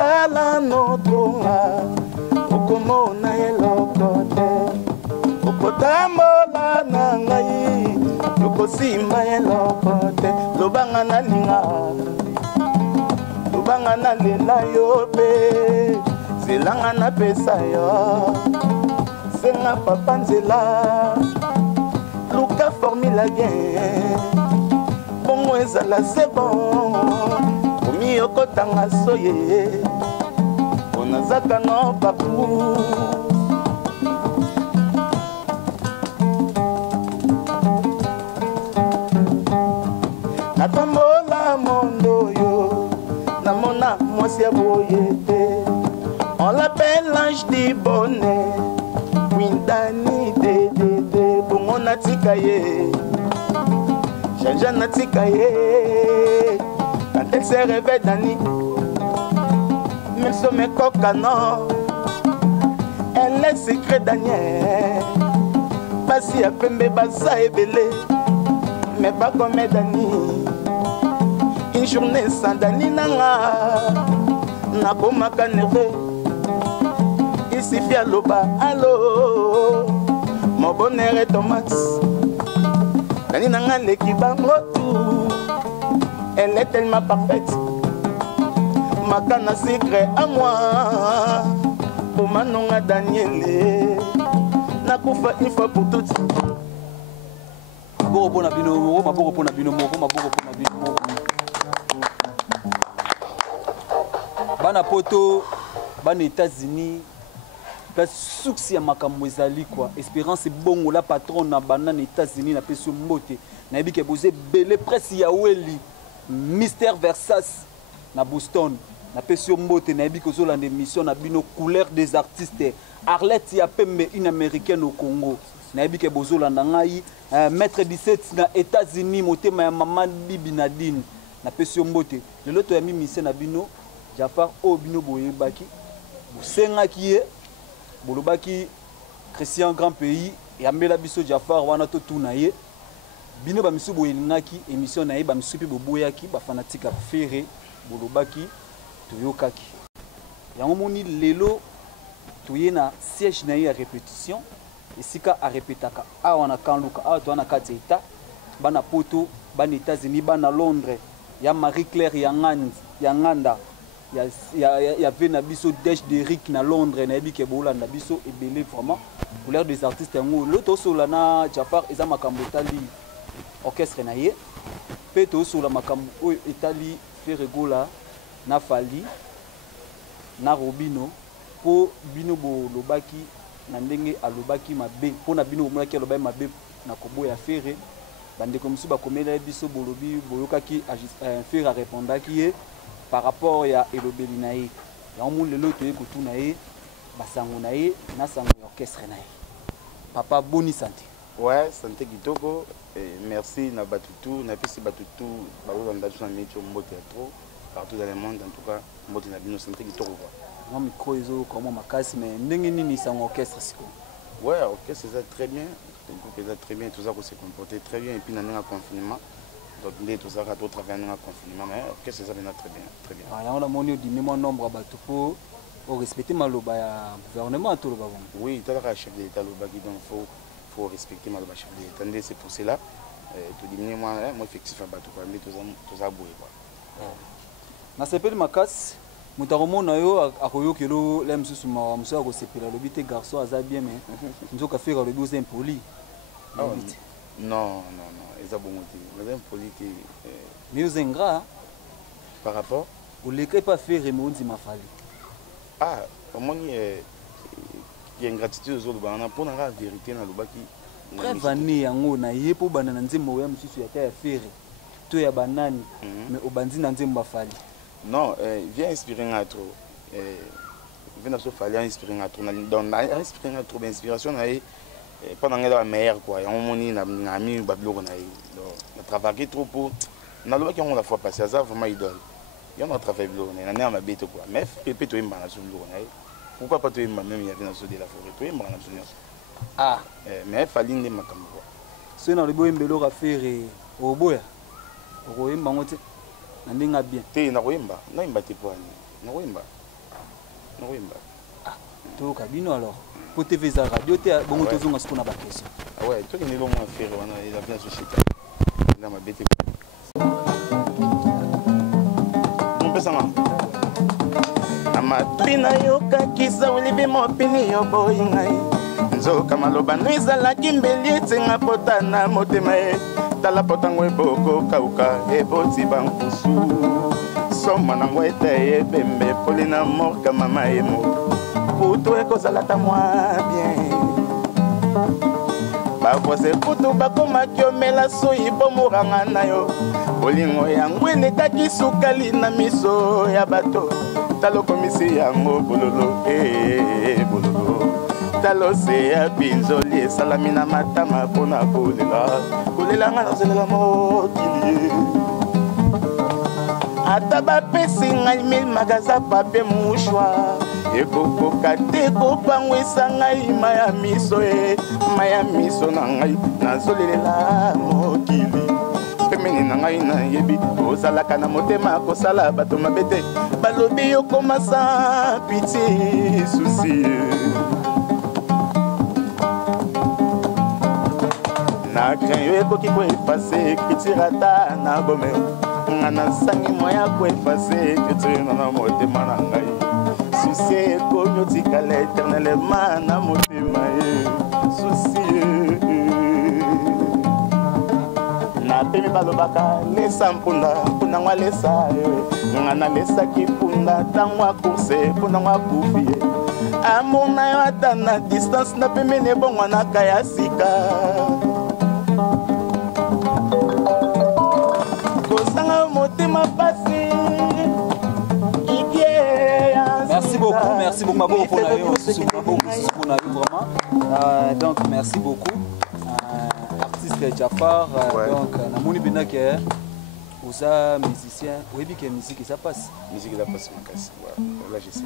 okotala notonga okomona eloko te okotambola na ngai okosimba eloko te lobanga nalinga lobanga nalela yo pe zelanga napesa yo senga papa nzela luka formula bien bongo ezala se bon omi okotanga soye onazaka no partout natombola mondo yo namona mwasi ya boye te on l'appelle l'ange du bonheur windani de bongo natika ye Jean-Jean natika ye quand elle se réveille Dani même sur mes coca non elle est secret Daniel basi ya pembe basa ebele mais pas comme Dani une journée sans Dani nanga nakomaka nerveux il suffit à loba allo mon bonheur est tomate Dani nanga leki bango tout elle est tellement parfaite makana secret à moi pour manonga Daniel nakufa une fois pour toutes maboko pona bino moko maboko pona bino moko maboko pona bino moko bana poto bana États-Unis place succès ya makambo ezali quoi espérance bongo la patron na bana na États-Unis na peso mbote na bike boze belé presse ya weli Mystère Versace na Boston na peso mbote na bike ozolanda émission na bino couleur des artistes Arlette ya pembe une américaine au Congo na bike bozolanda ngai maître 17 na États-Unis motema ya maman Bibi Nadine na peso mbote lelo to ya mimise na bino Jafar o bino boyebaki bosengaki ye bolobaki Christian Grand Pays yambela biso Jafar wana to tuna ye bino ba misu boyelingaki émission na ye ba misu pe boboyaki ba fanatique ferré bolobaki toyokaki yango moni lelo toye na siège na ye ya répétition esika a répétaka awa na kanluka awa to na kati eta bana poto bana États-Unis bana Londres ya Marie Claire ya nganda ya vena biso Dèche d'Eric na Londres na yebike bolanda biso ebele vraiment couleur des artistes yango loto sola na Jafar eza makambo etali orchestre na ye pe to sola makambo oyo etali Ferregola na Fali na Robino po bino bolobaki na ndenge alobaki mabe po na bino bomonaki alobaki mabe na koboya Ferre bandeko mosusu bakomela biso bolobi boyokaki Ferre arépondaki ye par rapport ya elobeli na ye yango lelo toye kotuna ye basango na ye na sango ya orchestre na ye papa boni santé ouais santé kitoko merci na batutu na pesi batutu bazolanda biso na métier mbote ya trop partout dans le monde en tout cas mbote na bino santé kitoko quoi non micro ezo comment makasi mais ndenge nini sango orchestre siko ouais orchestre ça très bien tout ça qu'on s'est comporté très bien et puis na nga confinement donc tout ça à travers un confinement mais qu'est-ce que ça vient très bien ah on a moni diminuer mon nombre bato pour respecter maloba ya gouvernement tout le bavon oui tu as chef de l'état loba qui donc faut respecter maloba chef de l'état c'est pour cela tout diminuer moi effectif bato quoi mais tout ça boue quoi na sepeli makas mutaromona yo akoyokelo la msusu ma msusu akosepela lobi te garçon aza bien mais nzoka faire lobi aux impoli non ils ont bon mais impoli mais aux ingrats par rapport vous l'écrivez pas faire remonter ma fali ah comment il y a ingratitude aux autres banana pour la vérité na lobaki prévani yango na ye po banana nzembo ya msusu ya ta ya faire to ya banani mais obandi na nzembo fali non viens inspirer un trop viens se fali inspirer un trop dans inspirer un trop d'inspiration na pendant la meilleure quoi on moni na ami bablo na donc travailler trop pour na lobaki on la fois passé ça vraiment idole il y a un travail blo na na ma bête quoi mais pépé to imba na so blo na pourquoi pas to imba même il y avait dans so de la forêt to imba na so ah mais fali ndi makambo quoi so na lebo imbelo ka faire oboya ko imba ngote na ndinga bien te na ko imba na imba te poani na ko imba nakoyemba toyoka bino alors po tv eza radio te bongo tozonga siko na baquestion ouais tokende lo mwa affaire wana eza mpe na société na mabe te mpesanga na matwi nayokakisa welibi mopini yo boyi ngai nzoka maloba no ezalaki mbeli etenga pota na motema ye tala potango eboko kauka eboti bankusu soma nango ete yebembe poli na morka mama emo kutu ekozalata mwa bien bavoise kutu bakomaki omela soi bomoranga na yo bolingo yango elekaki sukali na miso ya bato talokomisi yango bololo bololo talose ya binzoli esalami na matama mpona kolelanga nazolela mokili ata bapesi ngai mil magaza pape mushwa ekokoka te kopangwisa ngai maya miso na ngai nazolelela mokili pemeni na ngai nayebi ozalaka na motema kosala bato mabe te balobi yokomasa piti susi na crain yo ekoki koefase écriture ata na bomeo nga nasangi moya koefase écriture na motema na ngai susi ekomi otikala éternellement na motema ye susi napemi balobaka lesa mpunda ngo alesa nga nalesaki mpunda ntango akurse mpunda ngo akufi ye amour na yo ata na distance napemi nebongwanaka ya sika kosanga motema pasi merci beaucoup maboko pour la vraiment donc merci beaucoup artiste Jafar donc namoni bina que vous êtes musicien oui bien que musique ça passe là je sais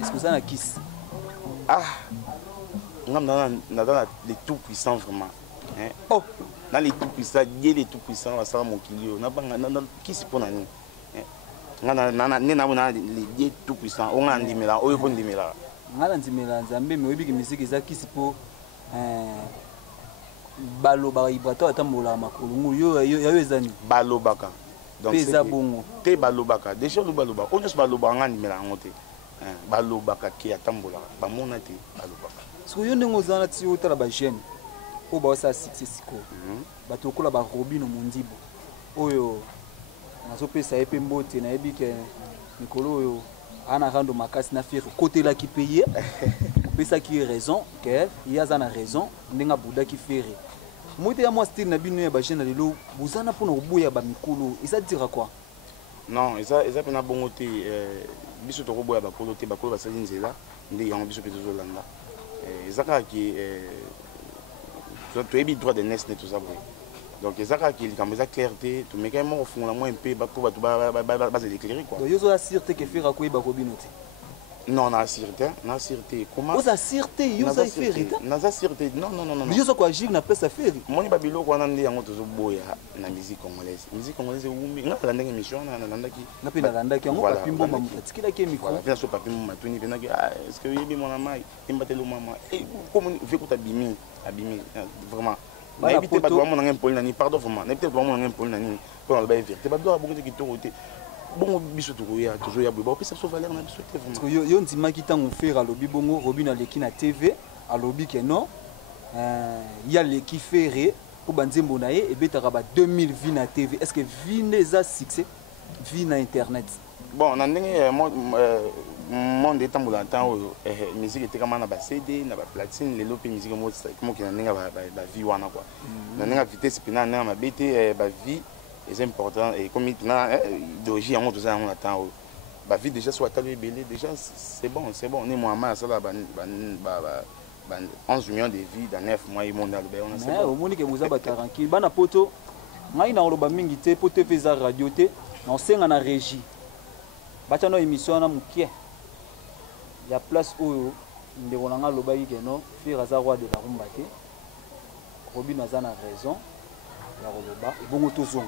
est-ce que ça na kiss dans les tout puissants vraiment hein oh dans les tout puissants Dieu les tout puissants va ça mon kilio na banga na kiss pour nani na les tout puissants on a ndimela oyo bon ndimela ngala ndimela nzambe mais oyebi ke musique eza kisi po baloba ibrato atambola makolo yo ezani balobaka donc c'est bongo te balobaka déjà lo baloba on just baloba ngala ndimela ngote balobaka ki atambola ba mona te balobaka so yo ndenge ozana ti otala ba jeune o ba sa success ko bato kola ba Robino Mondibo oyo nazopesa ye mpe mbote nayebi ke mikolo oyo ana rando makasi na fere côté là qui paye pesa qui raison que il y a za na raison ndenga buda qui fere moite ya moi style na bino ya ba jeune lelo buzana pona oboya ba mikolo ça dira quoi non ça pena bongo te biso to koboya ba kolo te ba kolo ba sali nzela ndi yango biso pe to zolanda ezaka ki to ebi droit de naissance tout ça donc ezaka ki quand ça clarté to meka mo fond la moins un peu ba ko ba to ba éclairer quoi yo zo assuré que fera ko ba ko binote non na assuré comment vous assuré yo ça faire na assuré non yo zo ko agir na pesa faire moni ba biloko wana ndi yango to zo boya na musique congolaise umi nga la ndenge mission na landaki na pe na landaki yango papi mboma mufatikila ke micro bien sûr papi mboma tuni penaki est-ce que yebi mon amai imbatelo mama et comme veut ko abimi vraiment na éviter pas de mon ngem poli nani pardon vraiment na éviter pas mon ngem poli nani pour la vérité pas doit beaucoup qui toroté bongo biso tukoya toujours ya bwa pesa so valeur na biso te vraiment yo ndima ki tango faire alobi bongo Robino leki na TV alobi ke non ya leki faire pour banzembo na ye ebetaka ba 2000 vues na TV est-ce que vie neza succès vie na internet bon na ndenge monde etambola temps oyo musique était kama na ba CD na ba platine lelo pe musique mo ki na ndenge ba vie wana quoi na ndenge vitesse pena na ma bete ba vie c'est important et comme maintenant idéologie en tout ça on attend ba vie déjà soit talé belé déjà c'est bon on est Mohamed ça là 11 millions de vies dans 9 mois mondial on a c'est bon au monde que vous avez tranquille bana poto ngai na loba mingi te poto visa radio te na senga na régie bacha no émission na mukie ya place oyo ndeko nanga loba yike no faire za roi de la rumba te Robino azana raison ya loba bongo tozonga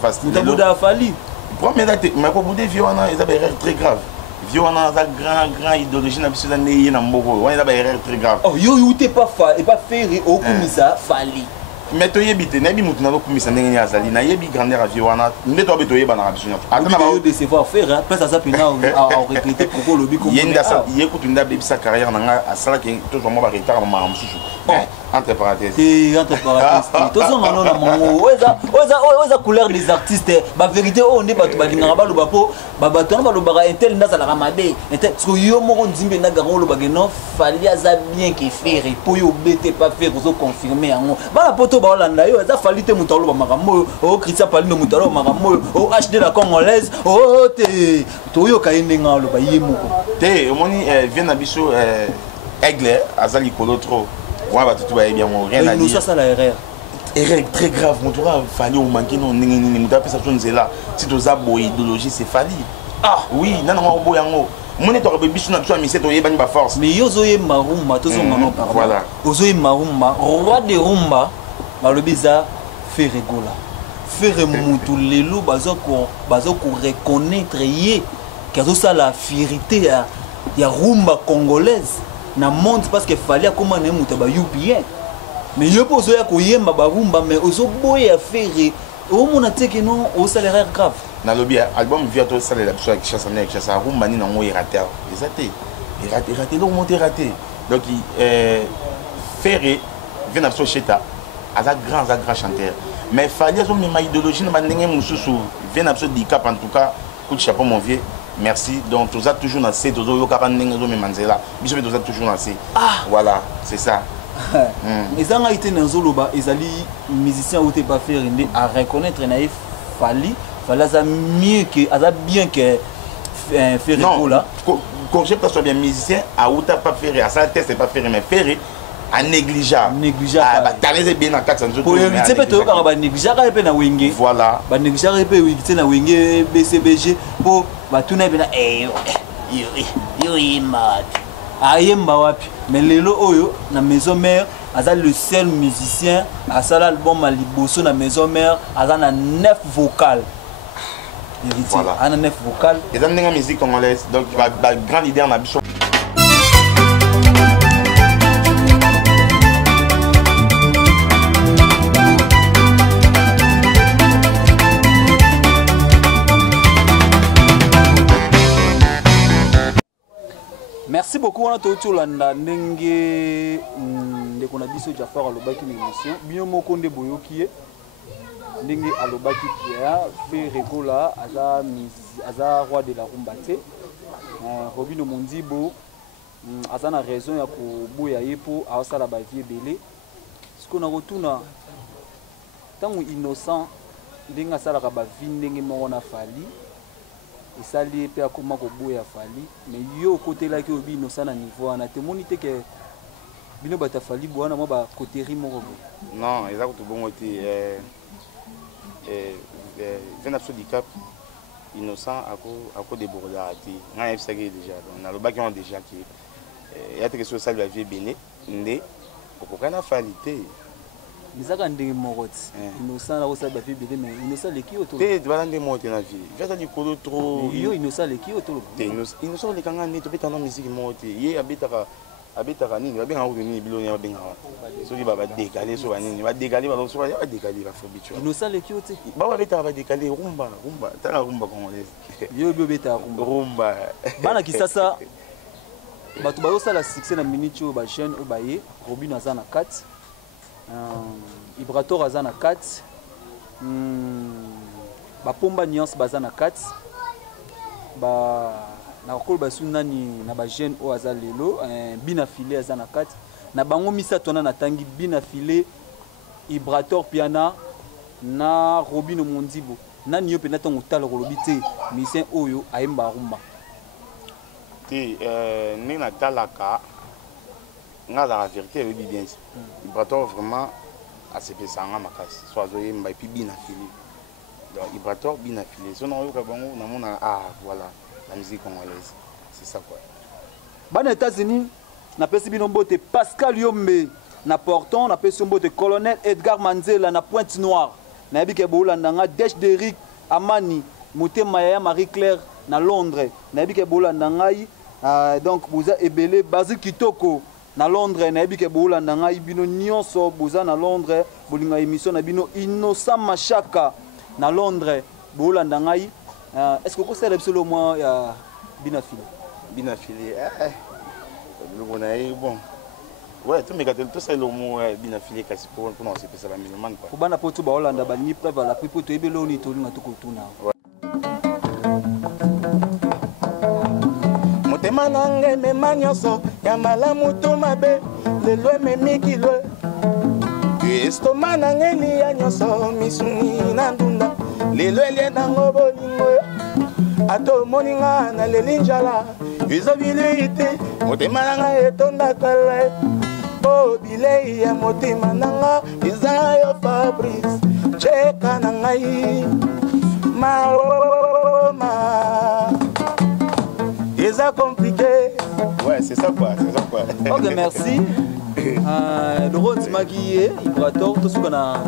face. Mutabuda Fali. Premier date, mais pour Boudé, Viona, ils avaient erreur très grave. Viona, a grand idéologie, n'a pas de Nambogo. Ils avaient erreur très grave. Oh, yo, t'es pas ferré au Kumisa Fali. Mais tu es bité, n'as pas de Kumisa Nenga Zali, n'a pas grandeur à Viona, n'est pas bité, ban Arabie. Attends, de se voir faire, hein, place à ça, puis là, on recruter pour le bico. Il y a une dame sa carrière, à ça qui est toujours mon retard à ma moussou. Entre parenthèses. Entre parenthèses. Tous on en a mon. Oza couleur des artistes. La vérité, on n'est pas tout badingara le bapo. Babaton va le bara intel na la ramadé. Intel. Parce que yo mo nzimbe na garon le bageno fallait aza bien que faire pour yo bête pas faire vous confirmer en. Ba la poto ba Hollanda yo aza fallait te mutalo ba makambo. Oh Christian Palino mutalo makambo. Oh HD la congolaise. Oh te to yo kainenga le ba yemo. Te omoni vient na biso aigle azali kolo trop. Ouais, bah tout va bien, rien à dire. Ça, la erreur. Erreur très grave. Mon tour fallu au manquer non, n'importe quoi. Ça chose là. Si tu as beau idéologie, c'est fallu. Ah oui, non non, beau yango. Mon état de bichon na tu as mis cette oye bani ba force. Mais yozoye marumba, tous on m'en parle. Voilà. Yozoye marumba, roi de rumba, bah le bizarre fait rigola. Fait remonter les loups, bazo ko reconnaître yé. Car ça la fierté ya rumba congolaise. Na monde parce qu'il fallait comment ne muta ba bien mais yo pozo ya koyemba ba rumba mais ozo boya faire au mona teke non au salaire grave na lobby album via to salaire la avec chasse avec chasse rumba ni na mo raté raté donc monter raté donc faire vient à Socheta à grand chanteur mais fallait zo ma idéologie na ndenge mususu vient à handicap en tout cas coup de chapeau mon vieux. Merci. Donc, tout ça toujours dans C, tout ça, toujours dans C. Ah! Voilà, c'est ça. Mais ça a été dans Zoloba, ils allaient musiciens ou pas faire à reconnaître naïf fallait mieux que bien que faire non là. Quand je pas bien musicien à ou pas faire à ça test pas faire mais faire à négligeable. Ah bah t'as les bien à 400 jours. Pour éviter peut-être qu'on va négligeable et na wenge. Voilà. Ba négligeable et éviter na wenge BCBG pour ba tout na bien yo imad. Ayemba wapi. Mais lelo oyo na maison mère aza le seul musicien à ça l'album à liboso na maison mère aza na 9 vocales. Voilà. On a 9 vocales. Et dans la musique congolaise donc la grande idée en ambition. Merci beaucoup on a tout landa ndenge ndeko na biso Jafar alobaki na émission bino moko nde boyoki ndenge alobaki kia fait regola aza roi de la rumba te Robino Mondibo aza na raison ya koboya ye po asala ba vie belé siko na rotuna tango innocent ndenge asalaka ba vie ndenge moko na fali et ça lié pe akoma koboya fali mais yo côté là que obi innocent na niveau ana te monite que bino bata fali bwana mo ba côté ri moko non exactement bon été vient absolument cap innocent à cause des bourdarati on a ça déjà on a le bac on déjà qui il y a quelque chose ça lui a vie belé ndé pour kana falité Misaka ndenge moroti innocent la rosa ba vie belé mais innocent les qui autour te voilà ndenge moroti na vie vient du colo trop yo innocent les qui autour innocent les kanga ne to beta na musique moroti ye abetaka nini babenga ngo nini biloni babenga soki ba décaler so nini ba décaler ba so ba décaler ba fobitu innocent les qui autour ba beta ba décaler rumba tala rumba congolaise yo beta rumba bana kisasa bato bayo sala succès na minute ba chaîne o baye Robin azana 4 Ibrator azana 4 ba pomba nuance bazana 4 ba na ko ba sunani na ba jeune o azalelo bina filé azana 4 na bango misato na tangi bina filé Ibrator piana na Robino Mondibo nani yo pe na tango tala ko lobité misien oyo ayemba rumba ti ni na talaka nga la vérité est bien Ibrator vraiment à se passer en makas soit zoé mba puis bina filé donc Ibrator bina filé son yo ka bango na mona voilà la musique congolaise c'est ça quoi bana États-Unis na pesi bino mbote Pascal Yombe na Porton na pesi mbote Colonel Edgar Manzela na Pointe Noire nayebi ke bolanda nga Desh Derrick Amani motema ya Marie Claire na Londres nayebi ke bolanda ngai donc boza ebele Basile Kitoko na Londres nayebi ke bolanda ngai bino nyonso boza na Londres bolinga émission na bino Innocent Machaka na Londres bolanda ngai est-ce que vous savez le moi ya binafilé le bon ouais tout mais quand tout ça le mot binafilé kasi pour non c'est ça la minimum quoi pour bana poto ba Hollande ba ni preuve la pour to ebelo ni to linga to ko tuna motema nange mema nyonso ya malamu to mabe lelo memiki lo estoma nange liya nyonso misuni na ndunda lelo elie nango bolingo ato moninga na leli njala izabilite motema nanga etonda kala o bilei ya motema nanga eza yo Fabrice cheka na ngai ma eza compliqué ouais c'est ça quoi ok merci Laurent Dimagui Ibrator tout ce qu'on a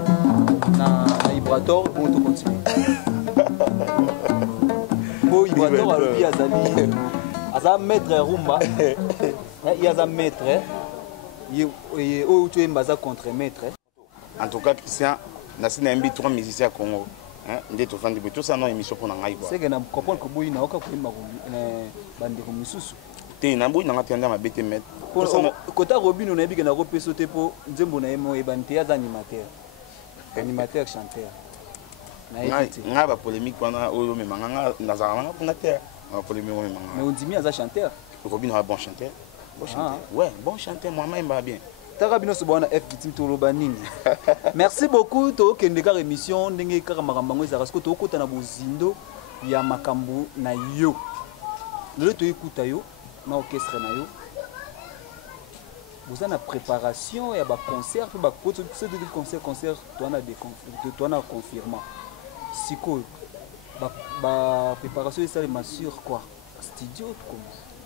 na Ibrator on te continue bon Ibrator alobi azali aza maître rumba il y a un maître tu es baza contre maître en tout cas Christian nasi na mbi 3 musiciens Congo nde to fandi tout ça non émission pour ngai quoi c'est que na comprendre que boyi na oka ko imba bande ko misusu te na boyi na ngati ma bete met kota Robino na bika na ko peso te po nzembo na emo e bante ya animateur chanteur na ba polémique pendant o me manga na za manga pour na terre polémique me manga mais on dit mi aza chanteur Robino a bon chanteur ouais bon chanteur moi même va bien Tarabino Sobana F victime toloba nini. Merci beaucoup to kende ka émission ndenge kaka makambango ezaka parce que to kota na bozindo ya makambo na yo. Lelo to ekuta yo na orchestre na yo. Vous avez la préparation et ba concert pour ba c'est de concert toi na des toi na confirmant. Siko ba préparation ça les sur quoi studio comme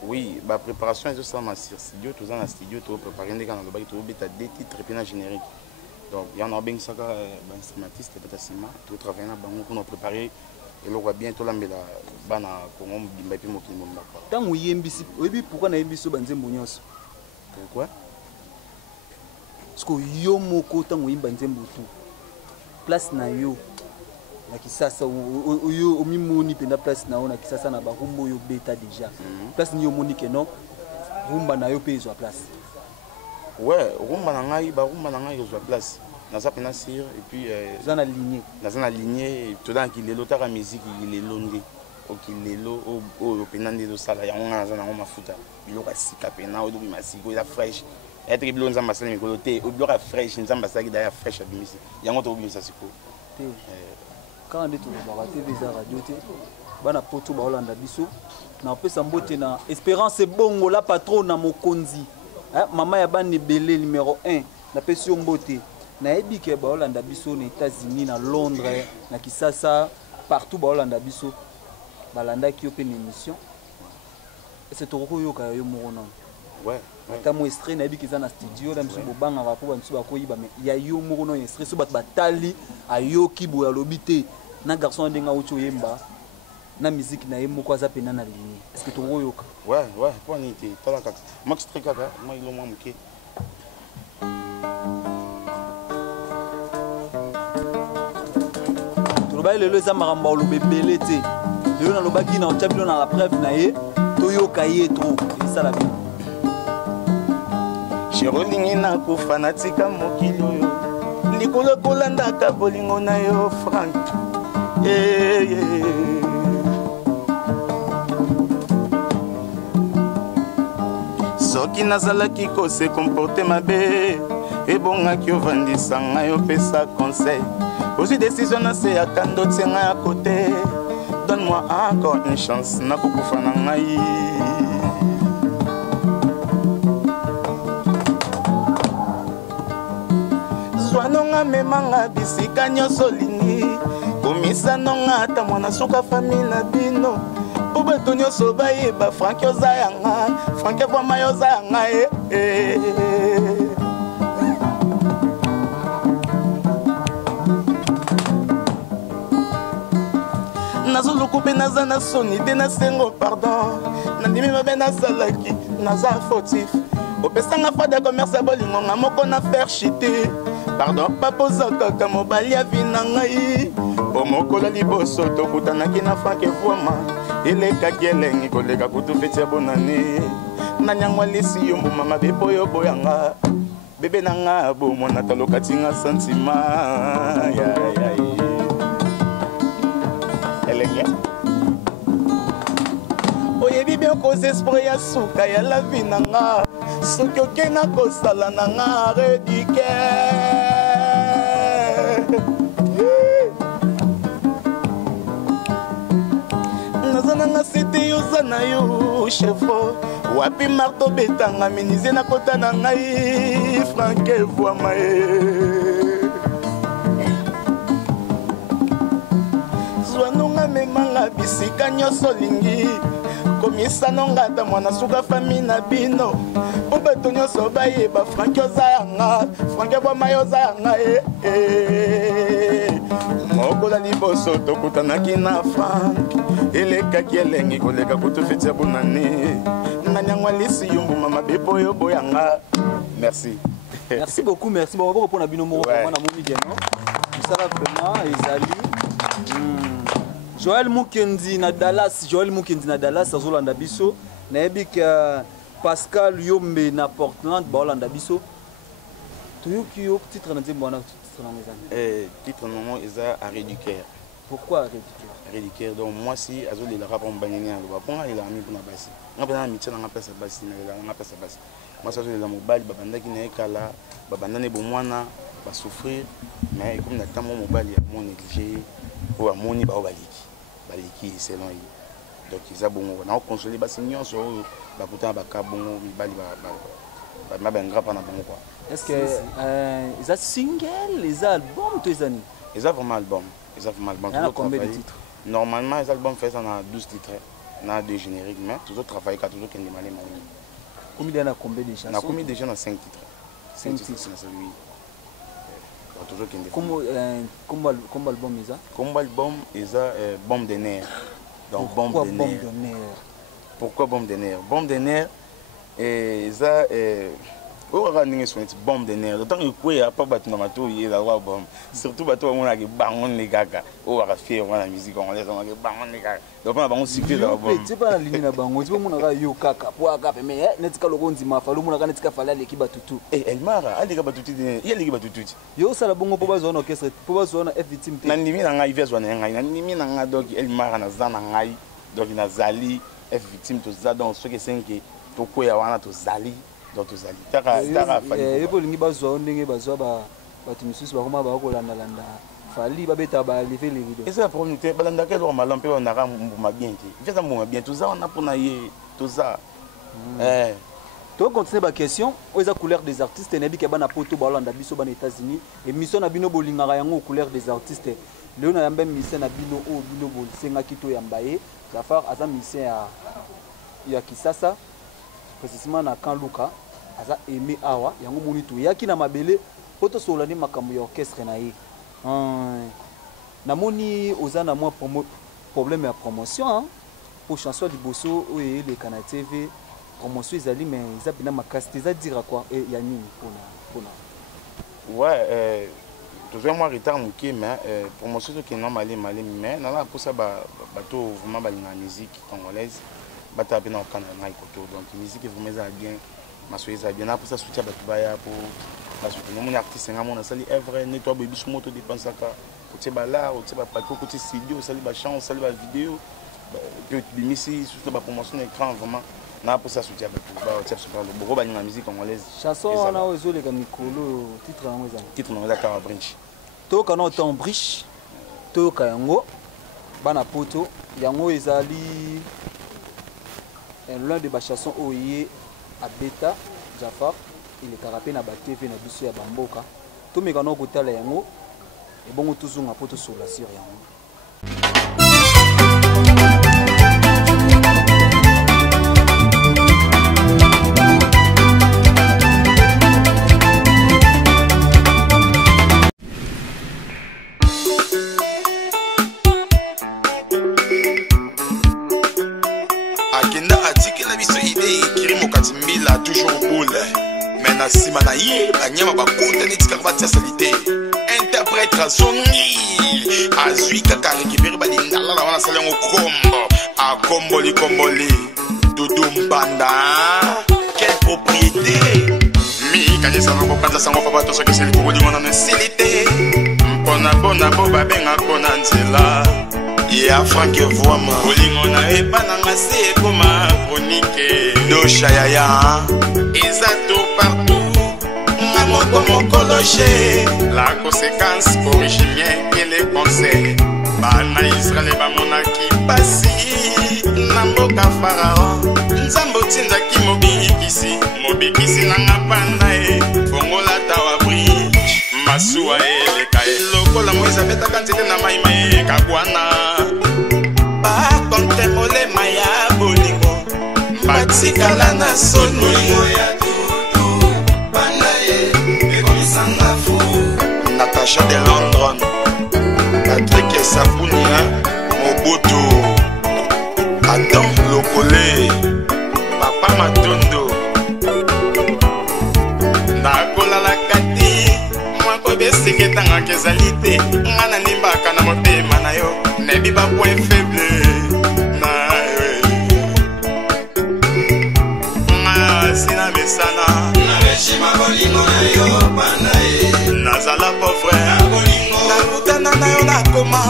oui, la préparation est ça, ma studio, tout ça dans studio, tout préparer des canaux, tout bêta des titres et puis générique. Donc il y en a bien ça, instrumentiste, peut-être sima, tout travailler dans bango pour préparer et le voit bientôt là mais la bana Congo bimba puis mokili mona. Tant où yembisi, oui pourquoi na yembiso banzembo nyonso? Pourquoi? Parce que yo moko tant où yemba nzembo tout. Place na yo. Na kisasa oyo omimoni penda place na ona kisasa na barumbo yo beta déjà place ni omoni ke non rumba na yo pe zo place ouais rumba na ngai ba rumba na ngai zo place na za pena sir et puis za na lignée tout dans qui lelo ta musique il est longue okilelo o pena ndelo sala ya nga za na mafuta biloko sika pena o dubi masiko ya fresh être biloko nzamba sala mikolo te o biloko fresh nzamba sala da ya fresh abimisi yango to obimisa siko quand on est tout le TV radio bana poto ba Hollande biso na pesa mbote na Espérance Bongo la patronne na Mokonzi maman ya bani belé numéro 1 na pesi mbote na yebi ke ba Hollande biso na États-Unis na Londres na Kisasa partout ba Hollande biso balanda ki open émission c'est to ko yo ka yo morona ouais ata mo extrait na yebi kiza na studio la msu bobanga rapo ba msu ba ko yiba mais ya yo morona extrait so bat batali ayo kibo ya lobité na garçon ndenga ucho yemba na musique na yemo kwa za pena na ligne est-ce que tu royoka ouais pour nité tala kaka max très kaka moi ilo moi muke to ba lelo za maramba lo bebele te lelo na lobaki na ochabilo na la preuve na ye to yoka ye trop ça la vie Chirolingi na kufa na tika mokili oyo likolo kolandaka bolingo na yo Frank soki nazalaki kose comporte mabe ebongaki ovandisa ngai opesa conseil ozwi décision na se ya kando tie ngai ya kote donne-moi encore une chance nakokufa na ngai swanonga memanga bisika nyonso lingi komisanonga ata mwana suka fami na bino po bato nyonso bayeba Franki oza yanga Franki vraimen oza yanga nazoluku mpe naza na soni te nasengo pardon nandimi mabe nasalaki naza fautif opesanga fa de commerce ya bolingonga moko na faire chite pardon papoza kaka mobali avi na ngai po mokola liboso tokutanaki na franke voima elekaki elengi koleka kutu feti ya bonane nanyangwa lisi yo mbuma mabe po yo boyanga bebe na nga bomona talokati nga santima elenge oyebi bien koza esprit ya suka ya la vie na nga soki okenda kosala na nga redike naza nanga sete yoza na yo chefo wapi marto betanga minize na kota na ngai franke voima zwanonga memanga bisika nyonso lingi komisa nongata mwana suka fami na bino po bato nyonso bayeba franke oza yanga franke voima oza yanga mokola liboso tokutanaki na franke elekaki elengi koleka kutu feti ya bonane nanyangwa lisi yo mbuma mabe po yo boyanga merci. Merci beaucoup, merci beaucoup pour la binomo vraiment na moni bien non ça va vraiment ezali Joël Mukendi na Dallas azolanda biso nayebi que Pascal Yombe na Portland baolanda biso toyoki yo titre na nzembo wana titre na ngezana titre non eza arrêt du cœur. Pourquoi arrêt du cœur? Arrêt du cœur donc moi si azolela rapa mbanini aloba ponga ila ami pona basi nga pena mitia na nga pesa basi na lela nga pesa basi moi ça azolela mobali babandaki na ekala babandane bomwana ba souffrir mais comme na tamo mobali ya mon négligé ou amoni ba baliki selon lui donc ils a bongo na consoler basi nyonso bakutana baka bongo mibali ba bengra pana bongo quoi. Est-ce que ils a single les albums tous les années? Ils a vraiment album. Ils ont combien de titres? Normalement, les albums fait ça dans 12 titres. On a 2 génériques, mais toujours travaillé, toujours qu'il y a des malais. Combien il y en a combien de chansons? On a combien de gens dans 5 titres? 5 titres, c'est celui. Toujours qu'il y a des Comme album, ils ont? Comme album, ils ont Bombe de nerfs. Donc, Pourquoi Bombe de nerfs? Pourquoi Bombe de nerfs? Bombe de nerfs, ils ont. Bombe de nerfs. D'autant que quoi, il n'y a pas de bateau, il y a la bombe. Surtout bateau, on a des bangons de gaga. On a fait la musique, on a des bangons de gaga. Donc on a un cycle de la bombe. Tu pas la ligne de bango, tu peux a yo kaka, pour agape, mais netika logo nzima, fallu mon aga netika fala l'équipe batutu. Elle mara, elle est batutu, il y a l'équipe batutu. Yo ça la bongo pour bazo orchestre, pour bazo na F victime. Nandimi na ngai verso na ngai, nandimi na ngai donc elle mara na zana ngai, donc na zali F victime to za donc ce que c'est que to ko ya wana to zali. Et pour les bazo ndenge bazo ba batumisus ba koma ba ko landa fali ba beta ba lever les rideaux. Et ça pour nous te balanda ke lo malampe on a mbuma bien te. Fais ça mbuma bien tout ça on a pour na ye tout ça. To continuer ba question, oza couleur des artistes nabi ke bana poto ba landa biso bana États-Unis et mission na bino bolingaka yango couleur des artistes. Leo na yamba mission na bino o bino bol senga kito yambaye. Zafar aza mission ya Kisasa précisément na Kanluka. Aza aimé awa yango moni to yaki na mabele poto solani makambo ya orchestre na ye na moni ozana moi problème ya promotion pour chanson liboso oye le Kana TV promotion ezali mais eza bina makasi eza dire quoi et ya nini pona ouais toujours moi retard muké mais promotion qui est normal mais na pour ça bato vraiment ba la musique congolaise bata bina au Canada na ikoto donc musique vraiment bien masoeza bien après ça soutien bato baya pour la soutenir mon artiste nga mon sali œuvre nettoie baby moto dépensaka côté bala côté ba paco côté studio sali ba chant sali ba vidéo puis bimisi surtout ba promotion écran vraiment na pour ça soutien bato ba tiens super le boro ba la musique congolaise chanson na ozo le mikolo titre na ngeza Kara Brinch to kana ton briche to kayango bana poto yango ezali l'un de ba chansons oye à Beta Jafar il est carapé na ba TV na biso ya bamboka to mekano kotala yango et bongo tuzunga poto sur la sur yango na ye banyama bakota neti kaka batia salite interprète azongi azwi kaka récupéré balingala na wana asala yango kombo akomboli dodo mbanda quelle propriété mikanyesana kopanza sango pa bato soki esili kobolingo nano esili te mpona bona bo babenga mpona nzela ya franke voama bolingo na epananga se ekoma chronique dosha yaya eza to partout nga moko mokologe la conséquence origimien et les conseils bana israele bamonaki pasi na mboka farao nzambe otinzaki mobikisi nanga panda e fongola tawa bridge masuwa eleka e lokola moise abetaka nzete na maima e kabwana bakonte molema ya bolingo batikala na soni ya dudu panda e ekomisanga fu Natasha de London Patrick Sapunia Mobutu Adam Lokole Papa Matondo nakolala kati mwako beseketanga kezali te nga na limbaka na motema na yo nayebi bapoint faible na yo nga sina mesana nabeshima bolingo na yo bana ye nazala pauvre nakutana na yo nakoma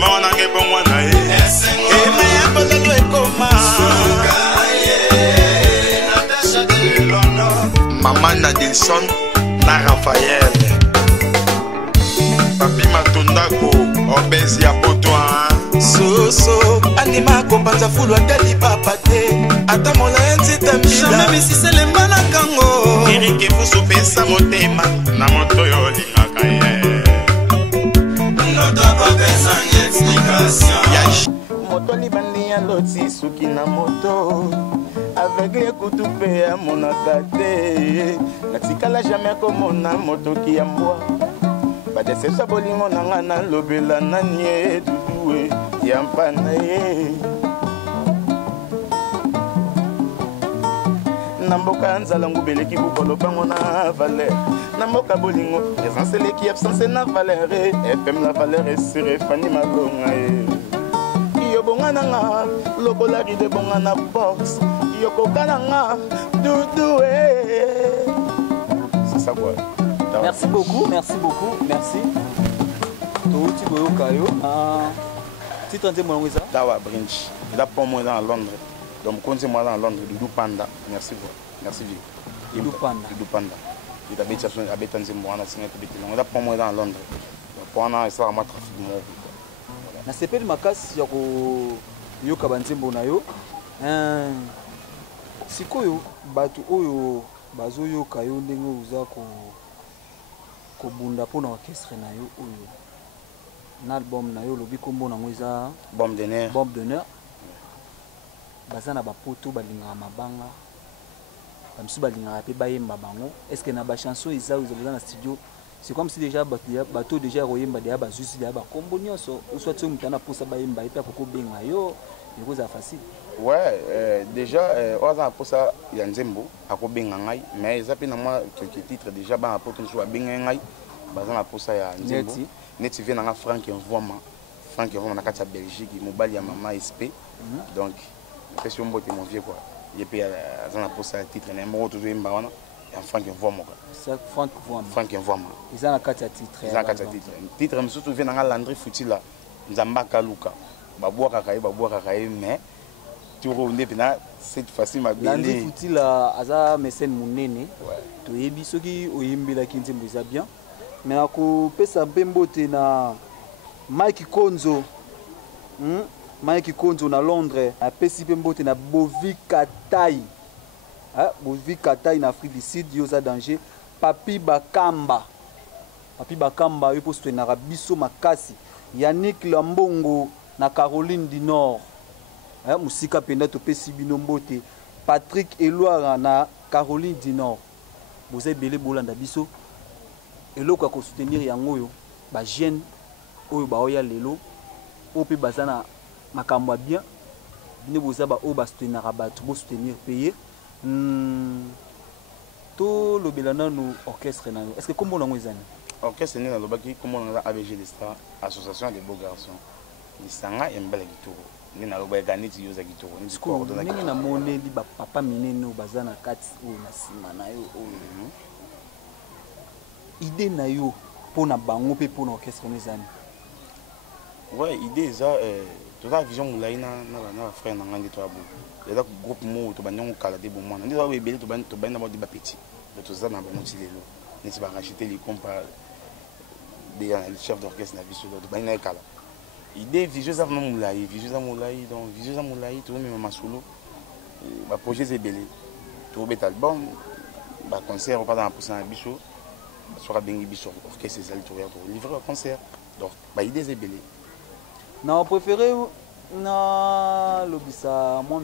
monange bomwana ye ema ya bolelo ekoma Maman Nadilson na Raphaël Papi Matondako obèse ya potwa Soso anima kompanza fulu atali papa te ata mola nzita mbila jamais misisele mbana kango Eric Fuso pesa motema na moto yo lingaka ye Notre papa sans explication Moto libandi ya loti suki na moto aveugle kutu pe ya monaka te natikala jamais komona motoki ya mbwa badesesa bolingo na nga nalobela nani ye dudu ya mpana ye na mboka nzala ngubeleki bukolo bango na valeur na mboka bolingo présence eleki absence na valeur fm la valeur esire fani malonga ye yo bongana nga lokola ride bongana box yokokananga doudou c'est ça quoi. Merci beaucoup, merci. Touti boyo kayo. Si tu entends mon Tawa Brinch. Il a pas moi dans Londres. Donc quand c'est moi dans Londres, Doudou Panda. Merci vieux. Doudou Panda. Il a habité à Betanzimbo, on a signé pour Betanzimbo. Il a pas moi dans Londres. Donc on a ça à ma trafic moi. Na sepeli makasi ya ko yoka banzimbo na yo. Sikoyo batu oyo bazoyoka yo ndenge uza kobunda mpona orchestre na yo oyo na album na yo lobi kombo nango eza bombe d'honneur baza na bapoto balingaka mabanga bamisu balingaka mpe bayemba bango. Est ce que na bachanson eza oyo baza na studio c'est comme si déjà bato déjà koyemba deya bazusi deya bakombo nyonso oswati oyo moto ana mposa bayemba ye mpe akokobenga yo ekozala facile. Ouais, déjà, on a pour ça, il y a un zembo, à quoi bien ngai, mais ils appellent moi quelques titres déjà, bah pour tout soit bien ngai, bah on a pour ça il y a un zembo. Net vient dans Franck envoie na carte Belgique, mobile ya maman SP, donc question botte mon vieux quoi. Et puis on a pour ça titre, numéro toujours une baona, et Franck envoie moi. Ça Franck envoie moi. Ils ont la carte titre. Ils ont la carte titre. Titre, mais surtout vient dans Landry Futila, Nzamba Kaluka, baboua kakaye mais cette fois-ci ma bien Landry Futila aza mécène munene to yebi soki oyimbela kinzembo za bien mais ako pesa mbote na Mike Konzo na Londres a pesi mbote na Bovi Katai na Afrique du Sud yoza danger Papi Bakamba yo poste na biso makasi Yannick Lambongo na Caroline du Nord musika penda to pesi bino mbote Patrick Eloira na Caroline du Nord vous avez belé bolanda biso eloko ko soutenir yango yo ba jeune oyo ba oya lelo opi bazana makambo bien bino boza ba o ba soutenir ba to soutenir payer to lobelana no orchestre na est-ce que comment on ezani orchestre ni na lobaki comment on a ABG des stars association des beaux garçons lisanga embele kitoko ni na lobaki ganiti yoza kitoko ni coordonner ndenge na moneli ba papa minene bazana kati o na sima na yo idée na yo pona bango pe pona orchestre ezani. Ouais, idée ça toute la vision moulay na frère na ngandi to abo les groupe mo to banyo kala de bon mona ndi ba bebele to ban na ba petit to ça na ba noti lelo ni si ba racheter les compas des chefs d'orchestre na biso to ban na kala idée vision ça moulay donc vision ça moulay to même ma solo ba projet zebele to bet album ba concert pas dans pour ça biso soit bengi biso orchestre ezali to livrer concert donc ba idée zebele. Na préféré na lobisa mon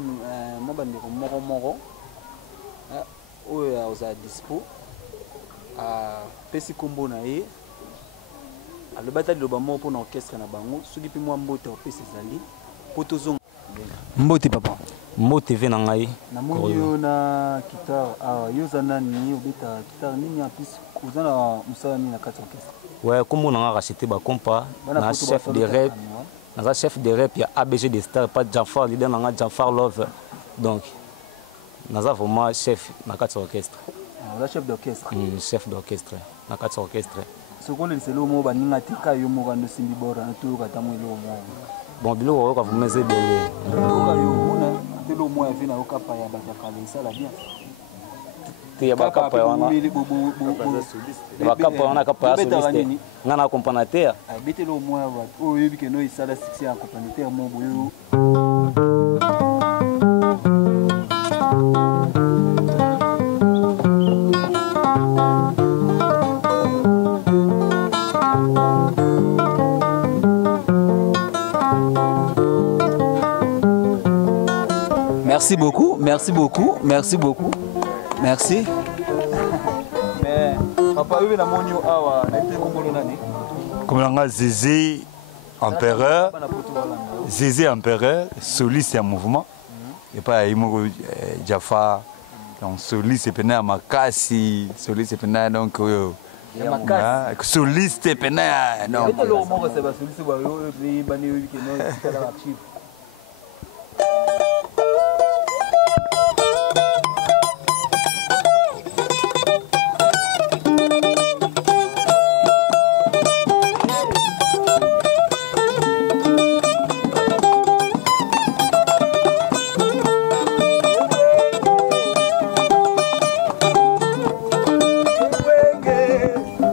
bandeko moko oyo oza dispo a pesi kombo na ye alobata liloba moko mpona orchestre na bango soki mpe mwa mbote opesi ezali mpo tozonga mbote papa mbote ve na ngai namoni yo na guitare awa yo oza nani obeta guitare nini aplis oza na mosala nini na kati ya orchestre. Ouais, kombo na nga racheté bakompa na chef de rep naza chef de rep ya ABG des stars pas Jafar leader na nga Jafar Love donc naza vraiment chef na kati ya orchestre. Oza chef d'orchestre. Chef d'orchestre na kati ya orchestre. Sokole liselo mo baninga tika yo mo kando simbi bora na to kata mo ilo mo. Bon biloko ko vumeze bele. Oka yo mona telo mo ya vina okapa ya bakakale sala bien. Ya bakapa wana bakapa wana kapa ya soliste ngana accompagnateur betelo mo ya o yebi ke no isala succès accompagnateur mo boyo. Merci beaucoup, merci beaucoup, merci beaucoup. Merci. Mais papa, oui, na monio awa, na été komolo nani? Comme on a Zézé Empereur, Zézé Empereur, soliste en mouvement. Et pas Imo Jaffa, donc soliste et pena Makasi, soliste et pena donc soliste et pena donc.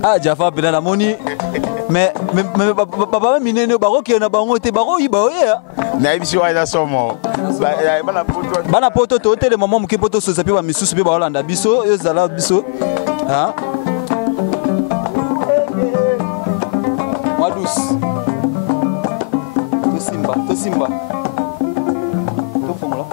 Ah, Jaffa pena na moni. Mais papa minene baro ki na bango te baro yi ba ya. Na biso wa ila somo. Bana poto to tele maman muke poto so zapi ba misusu be ba Holanda biso yo zala biso. Hein? Wadus. To simba. To fongola.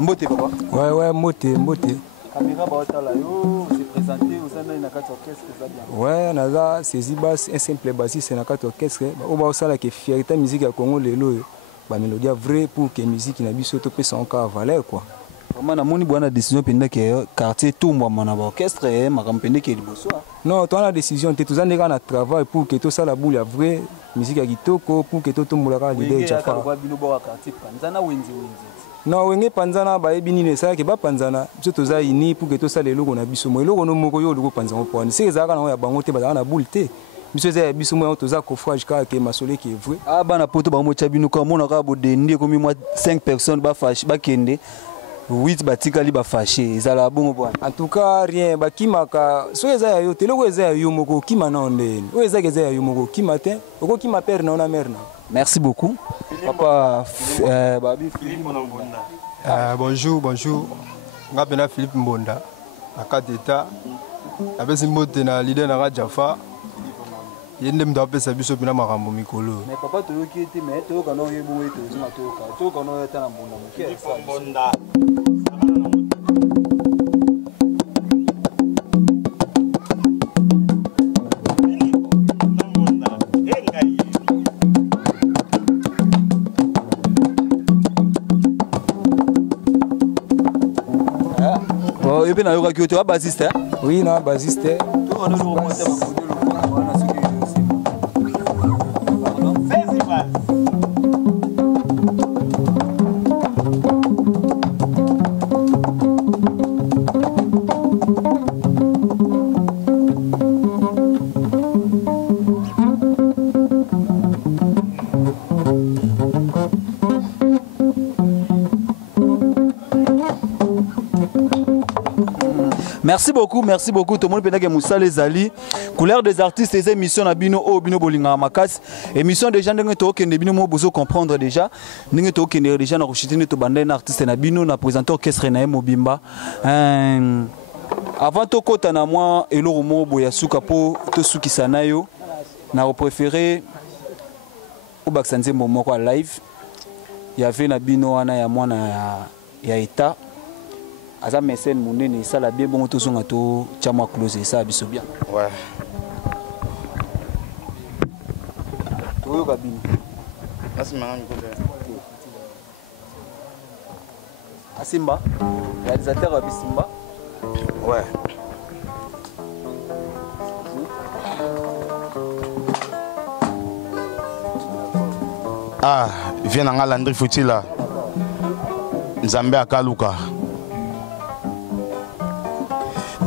Mbote papa. Ouais, mbote. Caméra ba otala yo se présenter au sein na kati orchestre ça bien. Ouais, naza saisi basse un simple bassiste na kati orchestre ba ba osala ke fierté musique ya Congo lelo ba mélodie vrai pour que musique na biso to pesa encore valeur quoi. Vraiment na moni bwana décision penda ke quartier tumbwa mana ba orchestre makam penda ke liboso. Non, toi la décision te tous andeka na travail pour que to sala boule ya vrai musique ya kitoko pour que to tombola ka leader Jaffa. Ba bino ba quartier panzana wenzi. Non, wenge panzana ba ebi nini ça ke ba panzana biso toza ini pour que to sala eloko na biso mo eloko no moko yo loko panzana po ani c'est ezaka na ya bango te ba na boule te biso za biso mo toza coffrage ka ke masole ki est vrai. Ah bana poto ba mo tchabinu ko mona ka bo dendi komi moi 5 personnes ba fâche ba kende 8 batikali ba fâché ezala bongo bwana. En tout cas rien ba kimaka so eza ya yo te loko eza ya yo moko kima na onde o eza ke eza ya yo moko kima te oko kima père na ona mère na. Merci beaucoup. Papa Babi Philippe Mbonda. Bonjour. Ngapena Philippe Mbonda. Akadeta. Abesi mbote na leader na Jaffa. Yende mdo apesa biso bina makambo mikolo. Mais papa toyoki ete mais toyoka no yebo ete ozima toyoka no yata na mbonda moke Mbonda. yo pe na yoka ki to bassiste. Oui, na bassiste. Merci beaucoup. Tout le monde peut dire Moussa les Ali. Couleur des artistes, les émissions à Bino O Bino Bolinga Makas. Émission déjà n'engue to que Bino mo bozo comprendre déjà. N'engue to que déjà na rochitine to bande artiste na Bino na présenter orchestre na Mobimba. Avant to kota na moi eloro mo boya suka po to suki sanayo na préféré au Baksanze Momo kwa live. Il y avait na Bino ana ya mwana ya Eta. Aza mécène monene ça la bien bon to songa to chama close ça biso bien. Ouais. Toyo kabini. Merci maman Nicolas. Asimba, réalisateur Abisimba. Ouais. Ah, viens dans Landry Futila. Nzambe akaluka.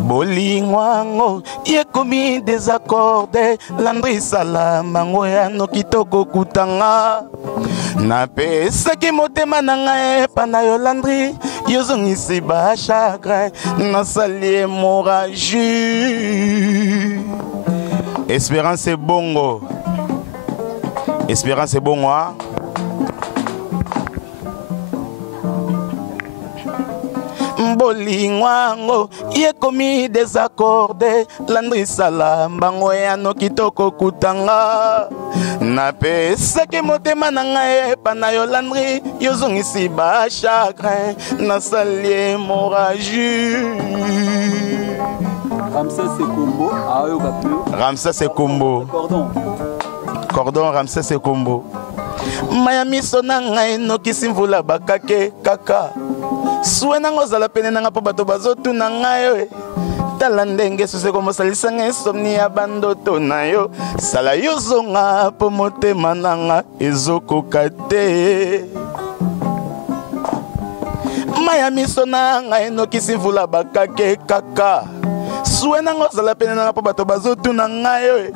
Bolingwango yekomi désaccordé Landry salama ngoya no kitoko kutanga na pesaki motema na ngai epa na yo Landry yozongisi ba chagrin nasali hémorragie. Espérance bongo. Espérance bongo hein? Bolingwango yekomi désaccordé Landry salama ngoya no kitoko kutanga na pesaki motema na ngai epa na yo Landry yozongisi ba chagrin nasali hémorragie. Ramsès Sekombo ayo kapio. Ramsès Sekombo. Cordon Ramsès Sekombo. Maya miso na ngai nokisi mvula bakake kaka. Suwe nango zala pene nanga po bato bazotu na ngai tala ndenge suse komo salisa ngai somni ya bandoto na yo sala yo zonga po motema nanga ezokoka te. Maya miso na ngai nokisi mvula bakake kaka. Suwe nango zala pene nanga po bato bazotu na ngai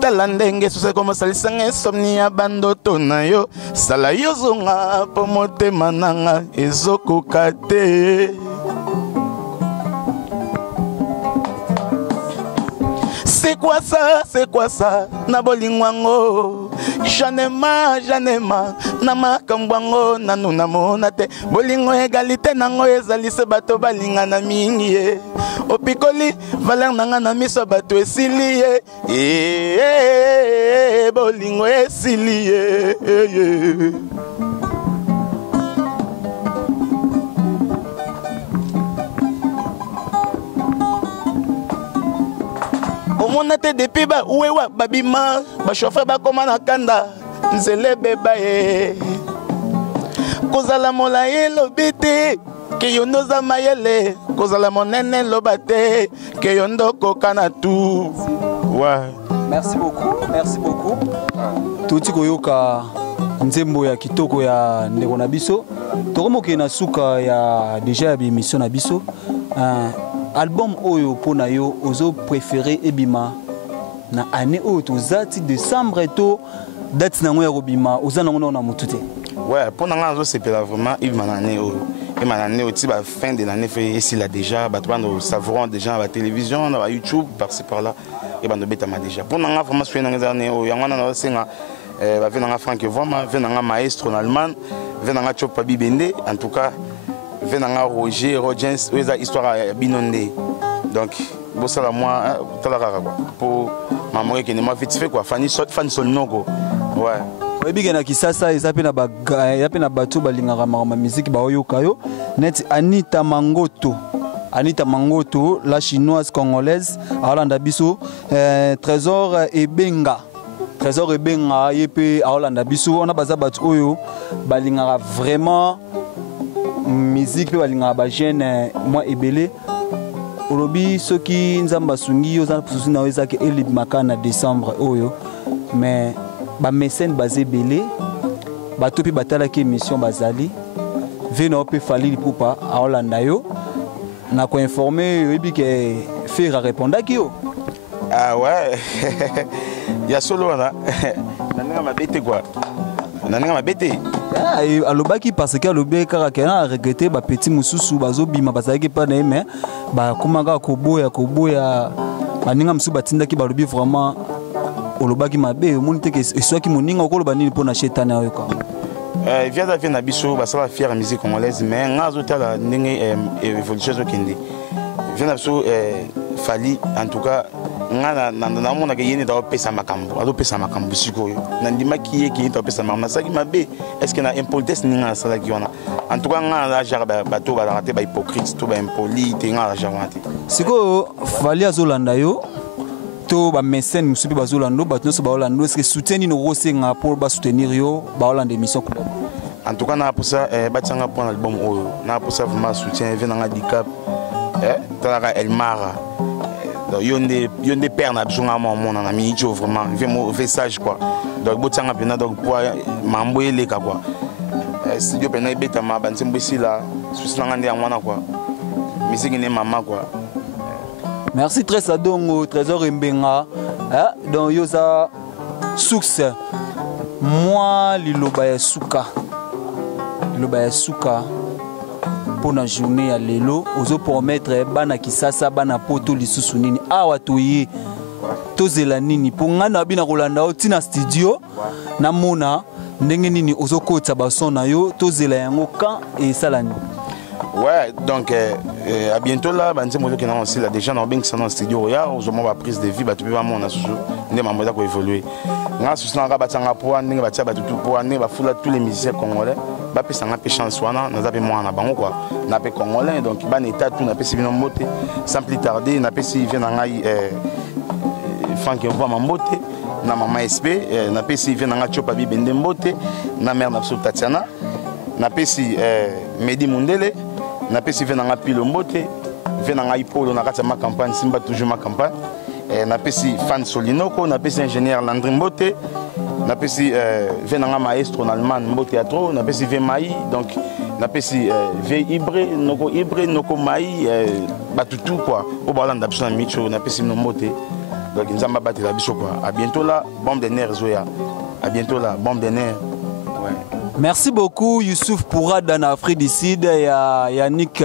tala ndenge suse komo salisa ngai somni ya bandoto na yo sala yo zonga po motema nanga ezokoka te. C'est quoi ça, na bolingwango. Janema, na makambwango, nanu na monate. Bolingo égalité nango ezali se bato balinga na mingi ye. Opikoli, valeur nanga na miso bato esili ye. Bolingo esili ye. Omonate depuis ba uewa babima ba chauffeur ba koma na kanda nzele beba ye kozala molaye lobite ke yondo za mayele kozala monene lobate ke yondo kokana tout. Ouais. Merci beaucoup. Tuti koyoka nzembo ya kitoko ya ndeko na biso. Tokomoke na suka ya déjà ya émission na biso. Album oyo pona yo ozo préféré ebima na année oyo tozati décembre to date nango ya robima oza nango na mutute. Ouais, pour nga zo c'est vraiment ebima na année oyo. Et ma année aussi ba fin de l'année fait ici là déjà ba nous savrons déjà à la télévision, à YouTube par-ci par-là et ba no betama déjà. Pour nga vraiment sur une année oyo yanga na senga ba venanga Franck Voma, venanga maestro en allemand, venanga Chopa Bibende en tout cas venanga Roger Rodgens eza histoire ya binonde. Donc bon ça moi talara quoi pour maman qui ne m'a vite fait quoi fan son nogo. Ouais. Oyebi na kisasa ezape na ba yape na bato balingaka ma musique ba oyoka yo net Anita Mangoto, la chinoise congolaise Aolanda biso Trésor Ebenga yepe Aolanda biso on a baza bato oyo balingaka vraiment musique pe balingaka ba jeune moi ebele olobi soki nzamba sungi oza posusu na ezaki elibimaka na décembre oyo mais ba mécène basé belé bato pe batalaki émission bazali vena pe fali lipupa a Holanda yo na ko informer oyebi ke faire répondaki yo. Ah ouais. Ya solo na nanga mabete quoi. Nanga mabete. Ah, alobaki parce que alobi kaka kena regretter ba petit mususu bazobima bazaki pa na mais ba komanga koboya baninga musu batindaki balobi vraiment olobaki mabe omoni te ke soki moninga okoloba nini pona shetani ayo ka. Via da na biso basala fière musique congolaise mais ngazo tala ndenge évolution zo kende. Via na biso fali en tout cas ngana na mona ke yene da pesa makambo ado pesa makambo sikoyo na ndima kiye ki to pesa makambo saki mabe est-ce que na impotence ninga sala ki wana en tout cas ngana la jar bato ba raté ba hypocrite to ba impoli te ngana jar wanti siko fali azolanda yo to ba mécène musubi bazolando bato so ba Holanda est-ce que soutenir no rosenga pour ba soutenir yo ba Holanda émission club en tout cas na pour ça batanga pour l'album oyo na pour ça vraiment soutien vient na handicap tala Elmara yonde père na bjonga mon na minijo vraiment vraiment sage quoi donc botanga pena donc pour mambo eleka quoi studio pena beta ma bantembo sila susanga ndi amwana quoi musique ne mama quoi. Merci très Sadongo Trésor Mbenga donc yoza succès moi liloba ya suka pour la journée à l'élo, ozo promettre bana kisasa bana poto lisusu nini awa toye tozela nini pour ngana bina kolanda otina studio na mona ndenge nini ozo kota bason na yo tozela yango quand et salani. Ouais, donc à bientôt là, ben c'est moi qui n'en aussi là déjà dans bien que ça dans studio ya, aux moments prise de vie, bah tu peux vraiment na susu, ndé mambo da ko évoluer. Nga susu na nga batanga po ndenge batia ba tout po ndenge ba fula tous les musiciens congolais, ba pesa nga pe chance wana, na zape moi na bango quoi. Na pe congolais donc ba état tout na pe sibino moté, sans plus tarder, na pe si vient na ngai Franck Mboa Mambote, na mama SP, na pe si vient na nga Chopa Bibende Mbote, na mère na Tatiana, na pe si Medi Mundele. Na pesi vena nga pilo mbote vena nga ipolo na kati ma campagne simba toujours ma campagne na pesi fan Solinoko na pesi ingénieur Landry Mbote na pesi vena nga maestro en allemand mbote teatro na pesi ve mai donc na pesi ve ibre noko mai batutu quoi au balanda biso na micho na pesi no mbote donc nzamba batela biso quoi à bientôt là bombe de nerfs zoya à bientôt là bombe de nerfs. Merci beaucoup Youssouf Pourada na Afrique du Sud ya Yannick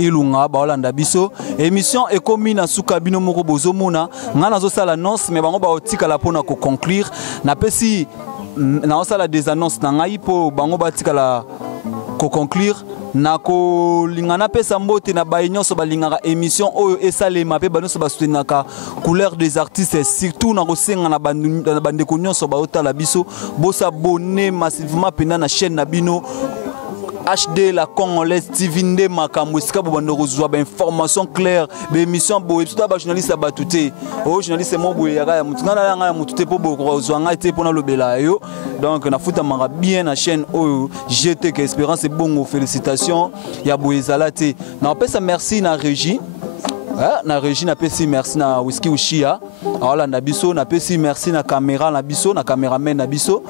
Ilunga ba Holanda biso émission ekomi na suka bino moko bozomona ngana zo sala annonce mais bango ba otika la pona ko conclure na pesi na osala des annonces na ngai po bango ba tika la ko conclure na ko lingana pesa mbote na ba nyonso balingaka émission oyo esalema pe banoso ba soutenaka couleur des artistes surtout na ko senga na bande ko nyonso ba otala biso bo s'abonner massivement pena na chaîne na bino HD la Congolaise TV nde makambo esika bo bando kozwa ba information claire ba émission bo episode ba journaliste batute o journaliste mo bo ya mutungana nga mutute po bo kozwa nga te pona lobela yo donc na futa manga bien na chaîne oyo GT que Espérance bongo félicitations ya bo ezalate na pesa merci na régie na régie na pesi merci na Whisky Ushia Holanda biso na pesi merci na caméra na biso na caméraman na biso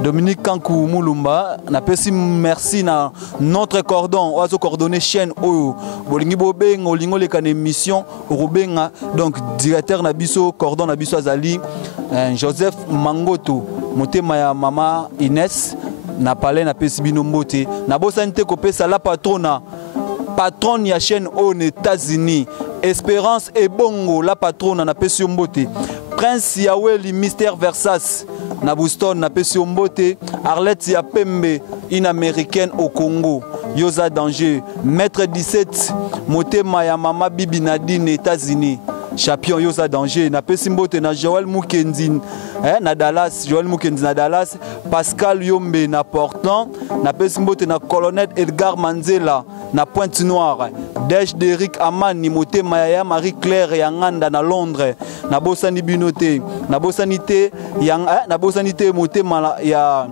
Dominique Kankou Mulumba na pesi merci na notre cordon ozo coordonner chaîne oyo bolingi bobenga olingo le kan émission robenga donc directeur na biso cordon na biso azali Joseph Mangoto motema ya mama Inès na palais na pesi bino mbote na bosanité ko pesa la patronne ya chaîne aux États-Unis Espérance et Bongo la patronne na pesi mbote Prince Yaweli Mystère Versace na Boston na pesi mbote Arlette ya Pembe une américaine au Congo Yoza Danger Maître 17 motema ya mama Bibi Nadine États-Unis champion Yoza Danger na pesi mbote na Joël Mukendi na Dallas Joël Mukendi na Dallas Pascal Yombe na Portland na pesi mbote na colonel Edgar Manzela na Pointe-Noire Dej d'Eric Amani motema ya Marie Claire ya Nganda na Londres na bosani binote na bosanité na bosanité motema ya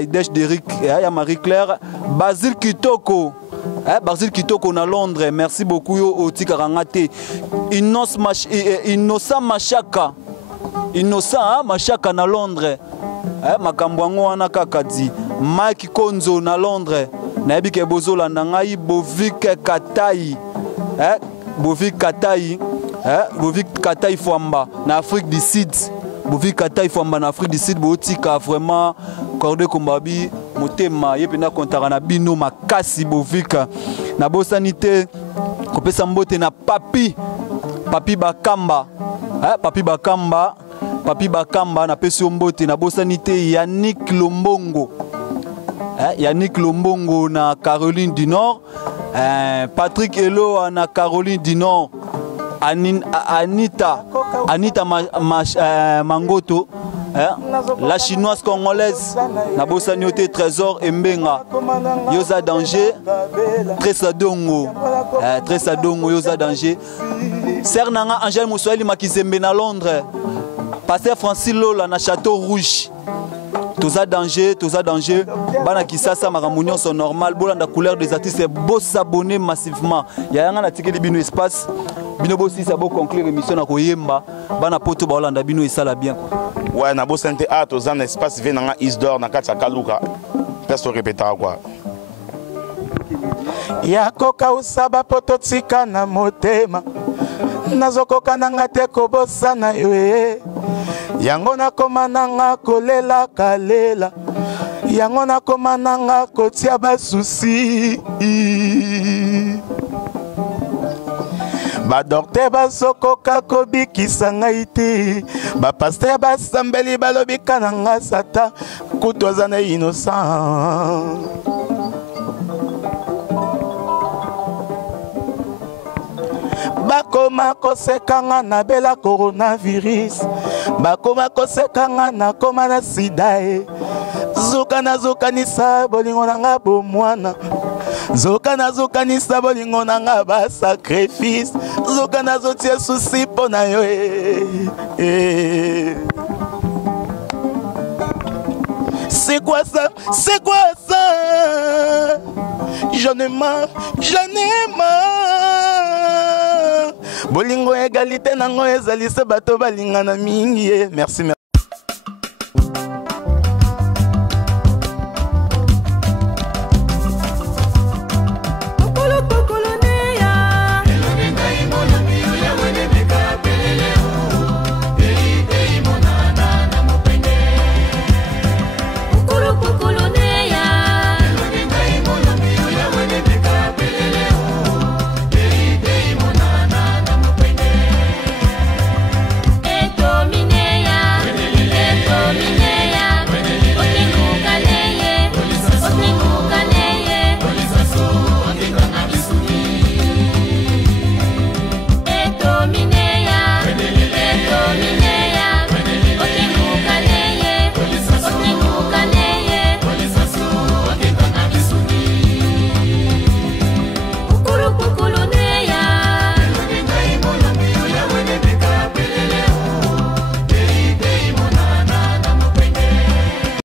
Dej d'Eric ya Marie Claire Basile Kitoko Barzil Kitoko na Londres, merci beaucoup yo Otika Rangate. Innocent Machaka. Innocent Machaka na Londres. Makambwango wana kakadi. Mike Konzo na Londres. Nayebi ke bozola na ngai Bovik Katai. Bovik Katai. Bovik Katai Fwamba na Afrique du Sud. Bovik Katai Fwamba na Afrique du Sud Botika vraiment cordé kombabi motema yepena kontaka na bino makasi Bovika na bosanité kopesa mbote na Papi Bakamba. Papi Bakamba na pesi mbote na bosanité Yannick Lombongo. Yannick Lombongo na Caroline du Nord. Patrick Elo na Caroline du Nord. Anita Mangoto, la chinoise congolaise, Nabosaniote Trésor Mbenga, Yosa Danger, Tressa Dongo, Yosa Danger, Sernanga Angèle Moussouali Makizembe na Londres, Pasteur Francis Lola na Château Rouge. Toza danger, bana kisasa maramunion sont normal, bolanda couleur des artistes, c'est beau s'abonner massivement. Yanga na tikeli bino espace, bino bossi ça beau conclure émission na koyemba, bana poto bolanda bino et ça la bien. Ouais, na beau santé a toza na espace venanga Isdor na kati ya Kaluka. Pesto répéta quoi. Ya koka usaba poto tika na motema. Nazokoka nanga te kobosana yo. Yango nakoma nanga kolela kalela. Yango nakoma nanga kotia basusi. Ba docteur basokoka kobikisa ngai te. Ba pasteur basambeli balobika nanga sata. Kutoza na innocent. Bakoma kosekanga na bela coronavirus. Bakoma kosekanga na koma na sida. Zuka na zuka nisa bolingo nanga bomwana. Zuka na zuka nisa bolingo nanga ba sacrifice. Zuka na zotia susi pona yo. C'est quoi ça? C'est quoi ça? J'en ai marre. Bolingo égalité nango ezali se bato balingana mingi. Merci.